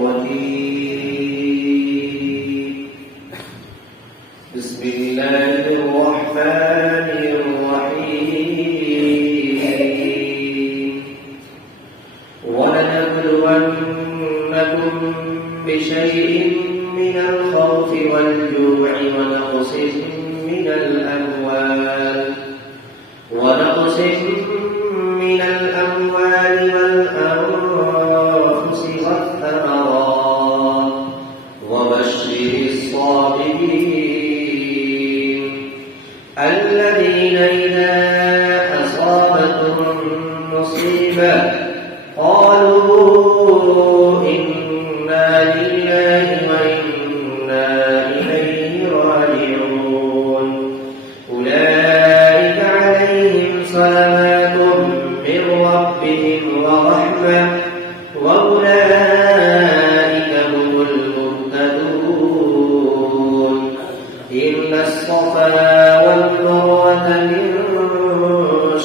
الرجيم بسم الله الرحمن الرحيم ولنبلونكم بشيء من الخوف والجوع ونقص من الأموال والأنفس والثمرات وبشر الصابرين الذين إذا أصابتهم مصيبة قالوا إنا لله وإنا إليه راجعون أولئك عليهم صلوات من ربهم ورحمة وأولئك هم المهتدون إن الصفا والمروة من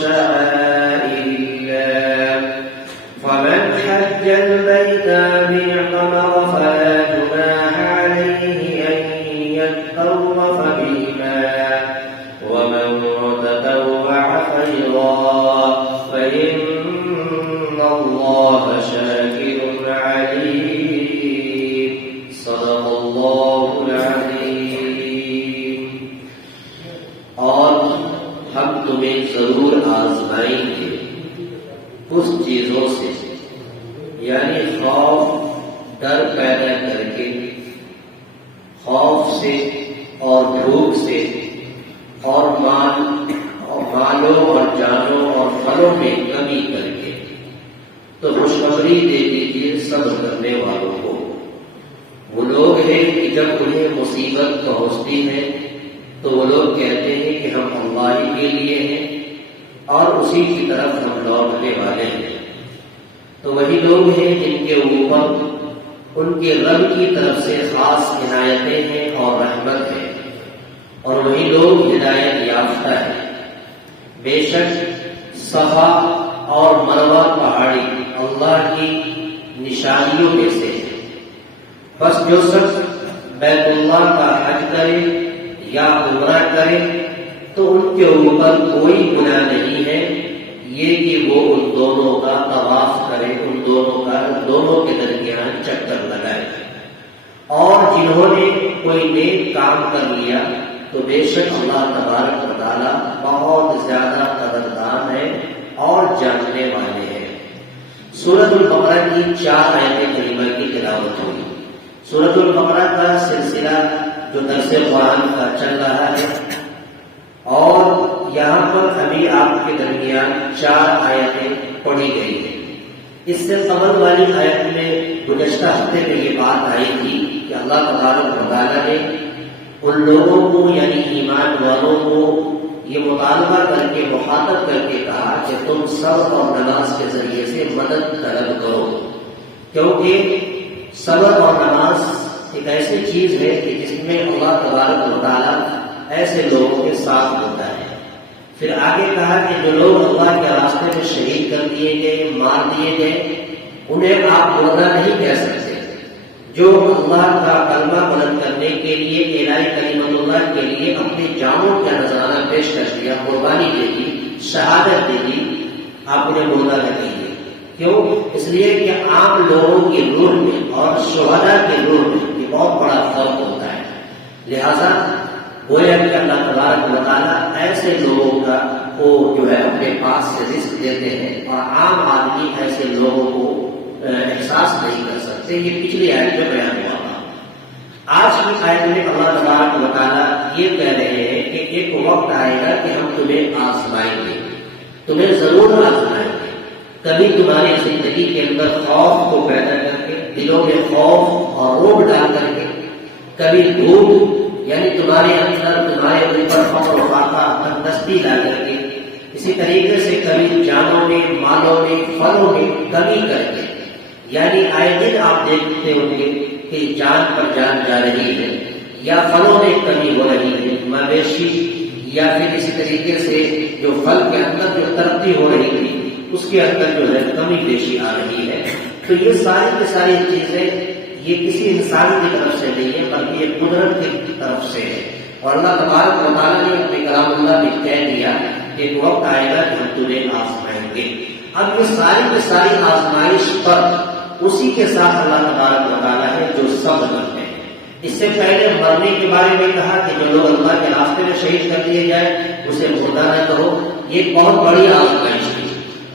شعائر الله فمن حج البيت واعتمر فلا جناح عليه أن يطوف بهما ومن تطوع خيرا فإن الله شاكر عليم صدق الله العظيم. اور ہم تمہیں ضرور آزمائیں گے اس چیزوں سے یعنی خوف ڈر پیدا کر کے، خوف سے اور بھوک سے اور مالوں اور جانوں اور پھلوں میں کمی کر کے. تو خوشخبری دے دیجیے صبر کرنے والوں کو. وہ لوگ ہیں کہ جب انہیں مصیبت پہنچتی ہے تو وہ لوگ کہتے ہیں کہ ہم اللہ ہی کے لیے ہیں اور اسی کی طرف ہم لوٹنے والے ہیں. تو وہی لوگ ہیں جن کے اوپر ان کے رب کی طرف سے خاص عنایتیں ہیں اور رحمت ہے، اور وہی لوگ ہدایت یافتہ ہیں. بے شک صفا اور مروہ پہاڑی اللہ کی نشانیوں میں سے ہے. بس جو شخص بیت اللہ کا حج کرے یا عمرہ کرے تو ان کے اوپر کوئی گناہ نہیں ہے یہ کہ وہ ان دونوں کا طواف کرے، ان دونوں کے درمیان چکر لگائے. اور جنہوں نے کوئی نیک کام کر لیا تو بے شک اللہ تبارک و تعالیٰ بہت زیادہ قدردان ہے اور جاننے والے ہیں. سورۃ البقرہ کی 4 آیتیں کریمہ کی تلاوت ہوئی. سورۃ البقرہ کا سلسلہ جو درس قرآن کا چل رہا ہے، اور یہاں پر ابھی آپ کے درمیان 4 آیتیں پڑھی گئی ہیں. اس سے قبل والی آیت میں گزشتہ ہفتے میں یہ بات آئی تھی کہ اللہ تبارک و تعالیٰ نے ان لوگوں کو یعنی ایمان والوں کو یہ مطالبہ کر کے مخاطب کر کے کہا کہ تم صبر اور نماز کے ذریعے سے مدد طلب کرو، کیونکہ صبر اور نماز ایک ایسی چیز ہے کہ جس میں اللہ تبارک و تعالیٰ ایسے لوگوں کے ساتھ ہوتا ہے. پھر آگے کہا کہ جو لوگ اللہ کے راستے میں شہید کر دیے گئے، مار دیے گئے، انہیں آپ مردہ نہیں کہہ سکتے. جو اللہ کا کلمہ بلند کرنے کے لیے اعلاء کلمت اللہ کے لیے اپنی جانوں کا نذرانہ پیش کر دیا، قربانی دے دی، شہادت دے دی، آپ انہیں مردہ نہ کہیے. کیوں؟ اس لیے کہ عام لوگوں کے نور میں اور شہداء کے نور میں یہ بہت بڑا فرق ہوتا ہے. لہذا گویا کہ اللہ تبارک و تعالیٰ ایسے لوگوں کا کو جو ہے اپنے پاس سے رزق دیتے ہیں، اور عام آدمی ایسے لوگوں کو احساس نہیں کر سکتے. یہ پچھلی آیت میں بیان ہوا تھا. آج کی آیت میں اللہ تبارک و تعالیٰ یہ کہہ رہے ہیں کہ ایک وقت آئے گا کہ ہم تمہیں آزمائیں گے، تمہیں ضرور آزمائیں گے. کبھی تمہاری زندگی کے اندر خوف کو پیدا کر کے، دلوں میں خوف اور رعب ڈال کر کے، کبھی دھوپ یعنی تمہارے اندر تمہارے دل پر فخر و فاقہ تندرستی لا کر کے، اسی طریقے سے کبھی جانوں میں، مالوں میں، پھلوں میں کمی کر کے. یعنی آئے دن آپ دیکھتے ہوں گے کہ جان پر جان جا رہی ہے یا پھلوں میں کمی ہو رہی ہے، مویشی یا پھر اسی طریقے سے جو پھل کے اندر جو ترقی ہو رہی تھی اس کے اندر جو ہے کمی بیشی آ رہی ہے. تو یہ ساری کی ساری چیزیں یہ کسی انسان کی طرف سے نہیں ہے بلکہ یہ قدرت کی طرف سے ہے. اور اللہ تبارک و تعالیٰ نے اپنے کلام اللہ میں کہہ دیا کہ ایک وقت آئے گا کہ ہم تمہیں آزمائیں گے. اب یہ ساری کی ساری آزمائش پر اسی کے ساتھ اللہ تبارک و تعالیٰ ہے جو صبر کرتے ہیں. اس سے پہلے مرنے کے بارے میں کہا کہ جو لوگ اللہ کے راستے میں شہید کر دیے جائے اسے مردہ نہ کہو. یہ بہت بڑی آزمائش تھی.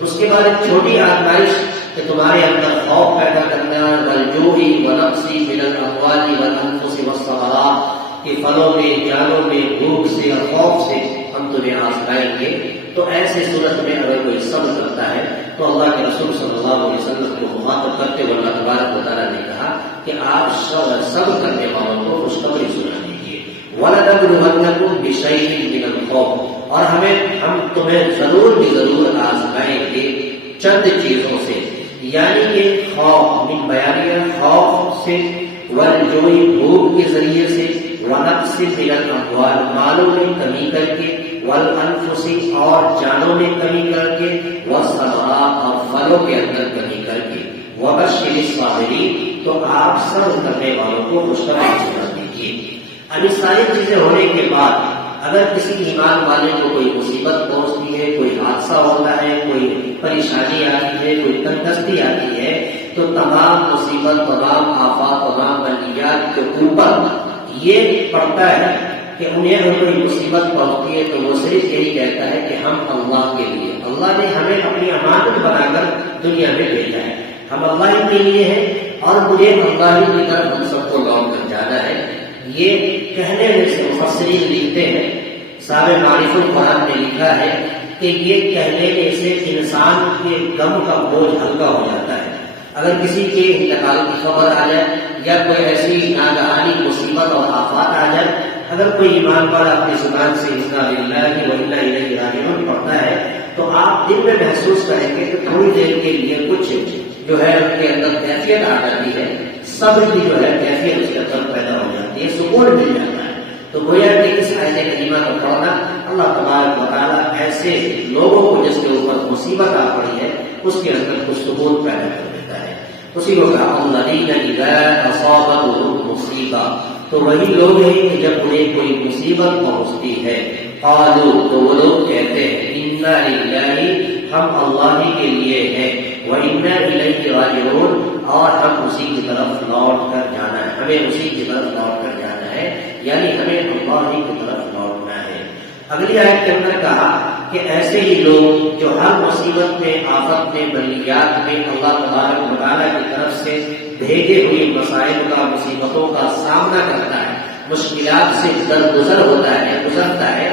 اس کے بعد ایک چھوٹی آزمائش کہ تمہارے اندر خوف پیدا کرنا والجوع ونقص من الاموال والانفس والثمرات کہ پھلوں میں جانوں میں بھوک سے اور خوف سے ہم تمہیں آزمائیں گے. تو ایسے صورت میں اگر کوئی صبر کرتا ہے تو اللہ کے رسول صلی اللہ علیہ وسلم کو مخاطب کرتے ہوئے اللہ تبارک و تعالیٰ نے کہا کہ آپ صبر کرنے والوں کو خوشخبری سنا دیجیے. وَلَنَبْلُوَنَّكُمْ بِشَيْءٍ مِّنَ الْخَوْفِ اور ہم تمہیں ضرور بھی ضرور آزمائیں گے چند چیزوں سے, یعنی کہ خوف من بیانیہ خوف سے, والجوع بھوک کے ذریعے سے, ونقص من الاموال مالوں میں کمی کر کے, والانفس اور جانوں میں کمی کر کے, والثمرات اور پھلوں کے اندر کمی کر کے, وبشر الصابرین تو آپ صبر کرنے والوں کو خوشخبری سنا دیجیے. اب یہ ساری چیزیں ہونے کے بعد اگر کسی ایمان والے کو کوئی مصیبت پہنچتی ہے, کوئی حادثہ ہوتا ہے, کوئی پریشانی آتی ہے, کوئی تندرستی آتی ہے, تو تمام مصیبت, تمام آفات, تمام بلیات کے اوپر یہ پڑتا ہے کہ انہیں اگر کوئی مصیبت پہنچتی ہے تو وہ صرف یہی کہتا ہے کہ ہم اللہ کے لیے, اللہ نے ہمیں اپنی امانت بنا کر دنیا میں بھیجا ہے, ہم اللہ ہی کے لیے ہیں اور مجھے اللہ ہی کی طرف ہم سب کو لوٹ کر جانا ہے. یہ کہنے میں سے مفسرین لکھتے ہیں, صاحب معرف القرآن نے لکھا ہے کہ یہ کہنے میں سے انسان کے غم کا بوجھ ہلکا ہو جاتا ہے. اگر کسی کے انتقال کی خبر آ جائے یا کوئی ایسی ناگہانی مصیبت اور آفات آ جائے, اگر کوئی ایمان والا اپنی زبان سے انا للہ و انا الیہ راجعون پڑھتا ہے تو آپ دل میں محسوس کریں گے کہ تھوڑی دیر کے لیے کچھ جو ہے ان کے اندر کیفیت آ جاتی ہے, صبر کی جو ہے کیفیت اس کے اندر پیدا ہو جاتی ہے, سکون مل جاتا ہے. تو گویا کہ اس آیت کریمہ کا پڑھنا اللہ تبارک و تعالیٰ ایسے لوگوں کو جس کے اوپر مصیبت آ پڑی ہے اس کے اندر کچھ سکون پیدا کر دیتا ہے. اسی کو کہا الذین اذا اصابتهم مصیبہ, تو وہی لوگ ہیں کہ جب انہیں کوئی مصیبت پہنچتی ہے قالوا تو وہ لوگ کہتے ہیں انا للہ ہم اللہ ہی کے لیے ہیں, وَإِنَّا إِلَيْهِ رَاجِعُونَ اور ہم اسی کی طرف لوٹ کر جانا ہے, ہمیں اسی کی طرف لوٹ کر جانا ہے, یعنی ہمیں اللہ ہی کی طرف لوٹنا ہے. اگلی آیت کے اندر کہا کہ ایسے ہی لوگ جو ہر مصیبت میں, آفت میں, بلیات میں اللہ تبارک و تعالیٰ کی طرف سے بھیجے ہوئے مسائل کا, مصیبتوں کا سامنا کرتا ہے, مشکلات سے درگزر ہوتا ہے, گزرتا ہے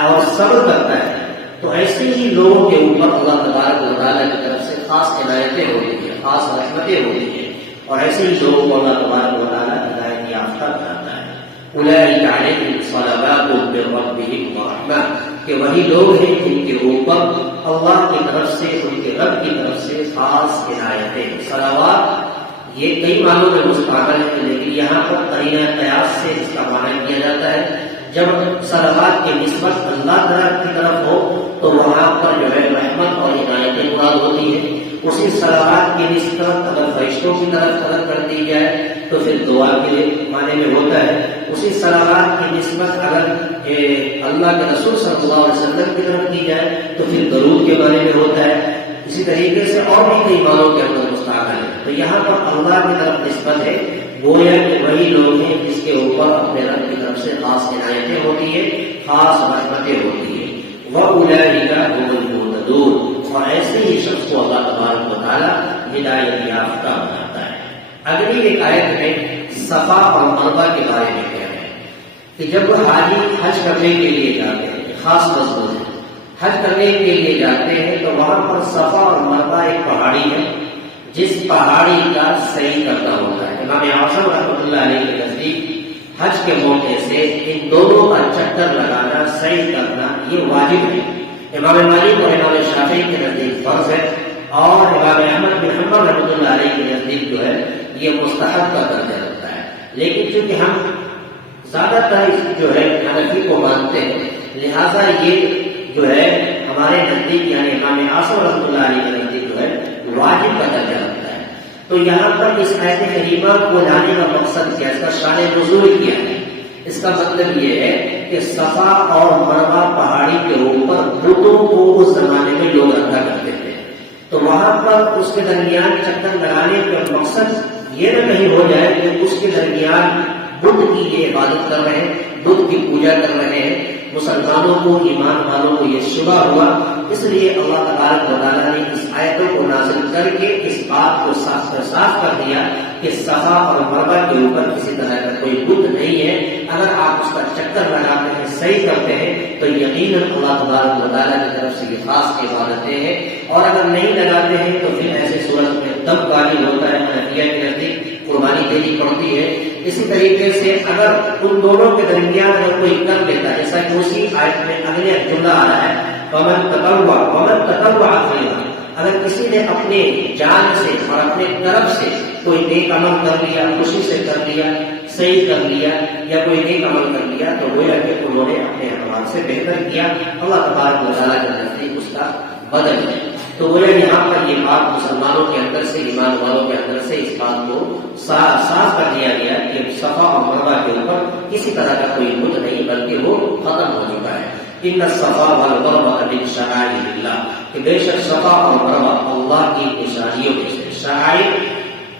اور صبر کرتا ہے, تو ایسے ہی لوگوں کے اوپر اللہ تبارک و تعالیٰ کی طرف سے خاص عنایتیں ہوتی ہیں, خاص رحمتیں ہوتی ہیں, اور ایسے ہی لوگوں کو اللہ تبارک و تعالیٰ ہدایت یافتہ بناتا ہے. اولئک علیہم صلوات من ربہم ورحمہ کہ وہی لوگ ہیں جن کے اوپر اللہ کی طرف سے, ان کے رب کی طرف سے خاص عنایتیں. صلوات یہ کئی معنوں میں مستعمل ہے, لیکن یہاں پر قرینہ قیاس سے اس کا معنی کیا جاتا ہے. جب صلوات کی نسبت اللہ تعالیٰ کی طرف ہو تو وہاں پر جو ہے رحمت اور عنایتیں مراد ہوتی ہے. اسی صلوات کی نسبت اگر فرشتوں کی طرف قدر کر دی جائے تو پھر دعا کے معنی میں ہوتا ہے. اسی صلوات کی نسبت اگر اللہ کے رسول صلی اللہ علیہ وسلم کی طرف کی جائے تو پھر درود کے معنی میں ہوتا ہے. اسی طریقے سے اور بھی کئی معنوں کے اندر مستعمل ہے. تو یہاں پر اللہ کی طرف نسبت ہے, گویا کہ وہی لوگ ہیں جس کے اوپر اپنے رب کی طرف سے خاص عنایتیں ہوتی ہیں, خاص رحمتیں ہوتی ہیں. وَأُولَئِكَ هُمُ الْمُهْتَدُونَ اور ایسے ہی شخص کو اللہ تبارک و تعالیٰ ہدایت یافتہ بناتا ہے. اگلی ایک آیت میں صفا اور مروا کے بارے میں کہہ رہے ہیں کہ جب حاجی حج کرنے کے لیے جاتے ہیں, خاص مضمون ہے, حج کرنے کے لیے جاتے ہیں تو وہاں پر صفا اور مروا ایک پہاڑی ہے جس پہاڑی کا صحیح کرنا ہوتا ہے. امام اعظم رحمۃ اللہ علیہ کے نزدیک حج کے موقع سے ان دونوں کا چکر لگانا, صحیح کرنا یہ واجب ہے. امام مالک اور امام شافعی کے نزدیک فرض ہے, اور امام احمد بن حنبل رحمۃ اللہ علیہ کے نزدیک جو ہے یہ مستحب کا درجہ رکھتا ہے. لیکن چونکہ ہم زیادہ تر جو ہے حنفی کو مانتے ہیں, لہذا یہ جو ہے ہمارے نزدیک یعنی امام اعظم رحمۃ اللہ علیہ کے نزدیک جو ہے واجب کا درجہ رکھتا ہے. تو یہاں پر اس آیت کریمہ کو لانے کا مقصد کیا ہے، اس کا شان نزول کیا ہے؟ اس کا مطلب یہ ہے کہ صفا اور مروہ پہاڑی کے اوپر بتوں کو اس زمانے میں لوگ رکھا کرتے تھے، تو وہاں پر اس کے درمیان چکر لگانے کا مقصد یہ نہ کہیں ہو جائے کہ اس کے درمیان بت کی یہ عبادت کر رہے ہیں، بت کی پوجا کر رہے ہیں، مسلمانوں کو، ایمان والوں کو یہ شبہ ہوا، اس لیے اللہ تبارک و تعالیٰ نے اس آیتوں کو نازل کر کے اس بات کو صاف کر دیا کہ صفا اور مروہ کے اوپر کسی طرح کا کوئی بت نہیں ہے، اگر آپ اس کا چکر لگاتے ہیں، صحیح کرتے ہیں تو یقیناً اللہ تبارک و تعالیٰ کی طرف سے یہ خاص عبادتیں ہیں، اور اگر نہیں لگاتے ہیں تو پھر ایسے صورت میں دم کاری ہوتا ہے، حنفیہ کے نزدیک قربانی دینی پڑتی ہے۔ اسی طریقے سے اگر ان دونوں کے درمیان اگر کوئی کر لیتا ہے، جیسا کہ اسی آیت میں اگلے جملہ آ رہا ہے ومن تطوع خیرا، اگر کسی نے اپنے جان سے اور اپنے طرف سے کوئی نیک عمل کر لیا، خوشی سے کر لیا، صحیح کر لیا، یا کوئی نیک عمل کر لیا، تو گویا کہ انہوں نے اپنے اعمال سے بہتر کیا، اللہ تبارک و تعالیٰ کے نزدیک اس کا بدل ہے۔ تو گویا یہاں پر یہ بات مسلمانوں کے اندر سے، ایمان والوں کے اندر سے اس بات کو صاف کر دیا گیا کہ صفا اور مروہ کے اوپر کسی طرح کا کوئی بت نہیں، بلکہ وہ ختم ہو چکا ہے۔ ان الصفا والمروہ من شعائر اللہ، کہ بے شک صفا اور مروہ اللہ کی نشانیوں میں سے،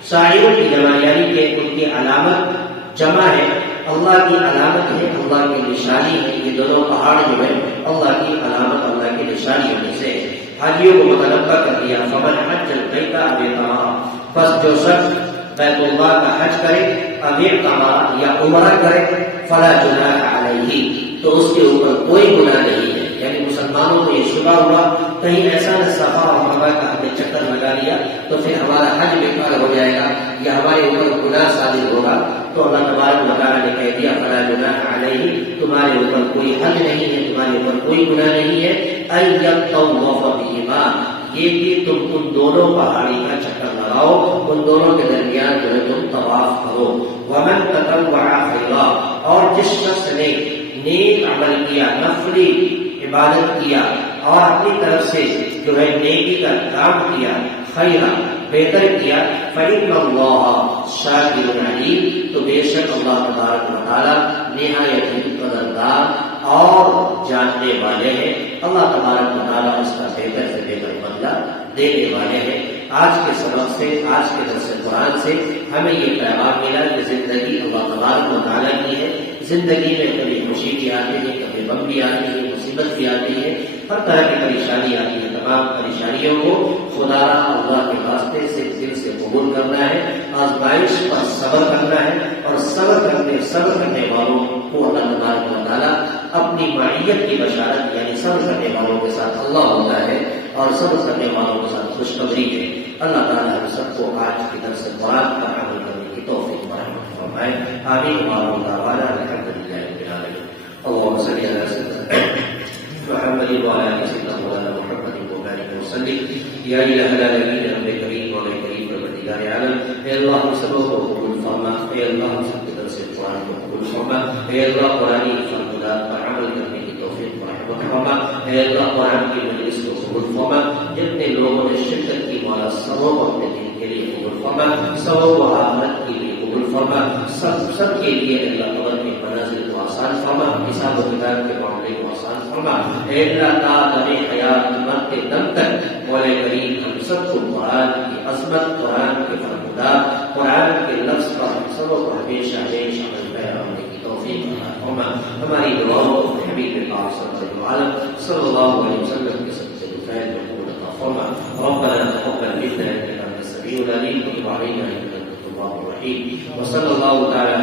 شعائر کی جمع یعنی کہ ان کی علامت جمع ہے، اللہ کی علامت ہے، اللہ کی نشانی ہے، یہ دونوں پہاڑ جو ہے اللہ کی علامت، اللہ کی نشانیوں میں سے ہے۔ حاجیوں کو متنبہ کر دیا فمن حج البیت او اعتمر، بس جو شخص بیت اللہ کا حج کرے، او اعتمر یا عمرہ کرے، فلا جناح علیہ، تو اس کے اوپر کوئی گناہ نہیں ہے۔ یعنی مسلمانوں کو یہ شبہ ہوا کہیں ایسا نہ صفا اور مروہ کا ہم نے چکر لگا لیا تو پھر ہمارا حج بیکار ہو جائے گا یا ہمارے اوپر گناہ صادر ہوگا، تو اللہ تبارک و تعالیٰ نے کہہ دیا فلا جناح علیہ، تمہارے اوپر کوئی حج نہیں ہے، تمہارے اوپر کوئی گناہ نہیں ہے، ان یطوف بہما، یہ کہ تم ان دونوں پہاڑی کا چکر لگاؤ، ان دونوں کے درمیان جو ہے تم طواف کرو۔ ومن تطوع خیرا، اور جس شخص نے نیک عمل کیا، نفلی عبادت کیا اور اپنی طرف سے جو ہے نیکی کا کام کیا، خیرا بہتر کیا، فإن اللہ شاکر علیم، تو بے شک اللہ تبارک و تعالیٰ نہایت قدردار اور جاننے والے ہیں، اللہ تبارک و تعالیٰ اس کا بہتر سے بہتر بدلہ دینے والے ہیں۔ آج کے سبق سے، آج کے درس قرآن سے ہمیں یہ پیغام ملا کہ زندگی اللہ تبارک و تعالیٰ کی ہے، زندگی میں کبھی خوشی بھی آتی ہے، کبھی غم بھی آتی ہے، مصیبت بھی آتی ہے، ہر طرح کی پریشانی آتی ہے، تمام پریشانیوں کو خدا اللہ کے واسطے سے دل سے قبول کرنا ہے، آزمائش پر صبر کرنا ہے، اور صبر کرنے والوں کو اللہ تبارک و تعالیٰ اپنی معیت کی بشارت، یعنی صبر کرنے والوں کے ساتھ اللہ ہوتا ہے اور صبر کرنے والوں کے ساتھ خوشخبری ہے۔ اللہ تعالیٰ ہم سب کو آج کی درس قرآن پر عمل کرنے کی توفیق فرمائے، آمین۔ وآخر الحمدللہ رب العالمین۔ اللهم صل على سيدنا محمد وعلى آل سيدنا مولانا محمد وبارك وسلم۔ یا الہ العالمین، رب کریم اور کریم پروردگار عالم، اے اللہ ہم سب کو قبول فرما، اے اللہ ہم سب کے درس قرآن کو قبول فرما، اے اللہ قرآن فرمودات پر عمل کرنے کی توفیق فرما، اے اللہ قرآن کی مجلس کو قبول فرما، جتنے لوگوں نے شرکت کی مولا سبوں کو اپنے دین کے لیے قبول فرما، سبوں کو آخرت کے لیے قبول فرما، سب کے لیے اللہ قبر کے منازل کو آسان فرما، حساب و کتاب کے معاملے کو آسان فرما، اے اللہ تعالی حیات مرتے دم تک مولا کریم ہم سب کو قرآن کی عظمت، قرآن کے فرمودات، قرآن کے لفظ پر ہم سب کو ہمیشہ عمل پیرا ہونے کی توفیق فرما۔ ہماری دعاؤں کو حبیب پاک صلی اللہ علیہ وسلم کے سب سے خیر قبول عطا فرما۔ ربنا تقبل منا انك انت السميع العليم وتب علينا انك انت التواب الرحيم، وصلى الله تعالى